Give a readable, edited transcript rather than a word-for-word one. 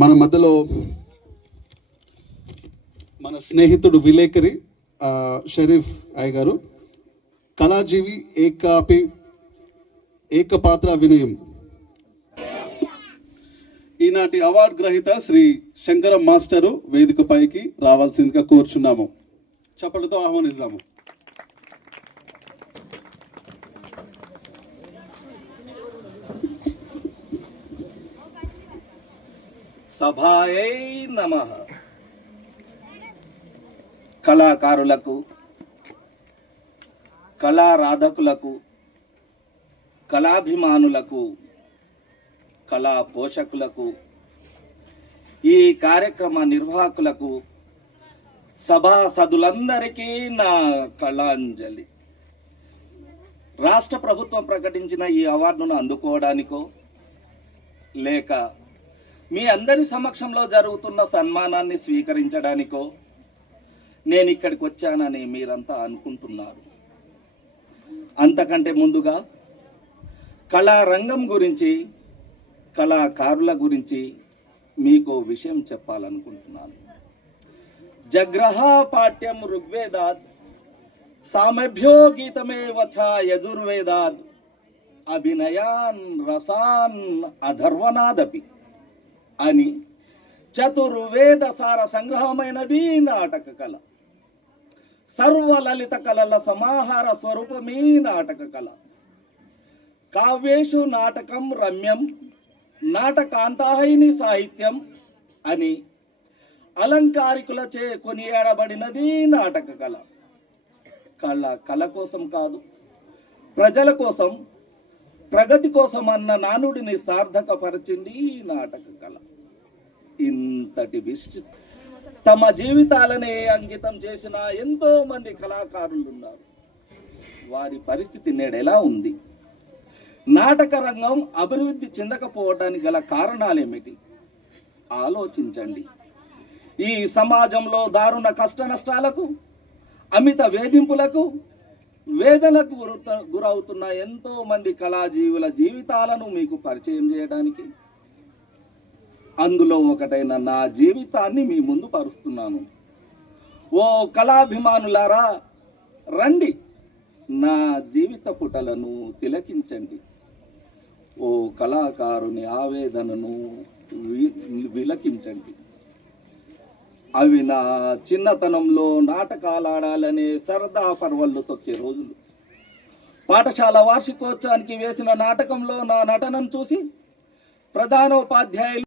మన మధ్యలో మన స్నేహితుడు విలేకరి షరీఫ్ అయ్య గారు, కళాజీవి ఏకపాత్ర వినయం ఈనాటి అవార్డు గ్రహీత శ్రీ శంకరం మాస్టరు వేదికపైకి రావాల్సిందిగా కోరుచున్నాము. చప్పలతో ఆహ్వానిస్తాము. సభాయై నమః. కళాకారులకు, కళారాధకులకు, కళాభిమానులకు, కళా పోషకులకు, ఈ కార్యక్రమ నిర్వాహకులకు, సభాసదులందరికీ నా కళాంజలి. రాష్ట్ర ప్రభుత్వం ప్రకటించిన ఈ అవార్డును అందుకోవడానికో లేక మీ అందరి సమక్షంలో జరుగుతున్న సన్మానాన్ని స్వీకరించడానికో నేను ఇక్కడికి వచ్చానని మీరంతా అనుకుంటున్నారు. అంతకంటే ముందుగా కళారంగం గురించి, కళాకారుల గురించి మీకు విషయం చెప్పాలనుకుంటున్నాను. జగ్రహ పాఠ్యం ఋగ్వేదాద్, సామభ్యో గీతమేవ చ యజుర్వేదాద్, అభినయాన్ రసాన్ అధర్వనాదపి అని చతుర్వేద సార సంగ్రహమైనది నాటక కళ. సర్వలలిత కళల సమాహార స్వరూపమీ నాటక కళ. కావ్యేషు నాటకం రమ్యం, నాటకాంతాహైని సాహిత్యం అని అలంకారికులచే కొనియాడబడినది నాటక కళ. కళ కోసం కాదు, ప్రజల కోసం, ప్రగతి కోసం అన్న నానుడిని సార్థకపరిచింది నాటక కళ. ఇంతటి తమ జీవితాలనే అంకితం చేసిన ఎంతో మంది కళాకారులు ఉన్నారు. వారి పరిస్థితి నేడెలా ఉంది? నాటక రంగం అభివృద్ధి చెందకపోవడానికి గల కారణాలేమిటి? ఆలోచించండి. ఈ సమాజంలో దారుణ కష్ట నష్టాలకు, అమిత వేధింపులకు, వేదనకు గురవుతున్న ఎంతో మంది కళాజీవుల జీవితాలను మీకు పరిచయం చేయడానికి, అందులో ఒకటైన నా జీవితాన్ని మీ ముందు పరుస్తున్నాను. ఓ కళాభిమానులారా, రండి, నా జీవిత పుటలను తిలకించండి. ఓ కళాకారుని ఆవేదనను విలకించండి. అవి నా చిన్నతనంలో నాటకాలాడాలనే సరదా పర్వళ్ళు తొక్కే రోజులు. పాఠశాల వార్షికోత్సవానికి వేసిన నాటకంలో నా నటనను చూసి ప్రధానోపాధ్యాయులు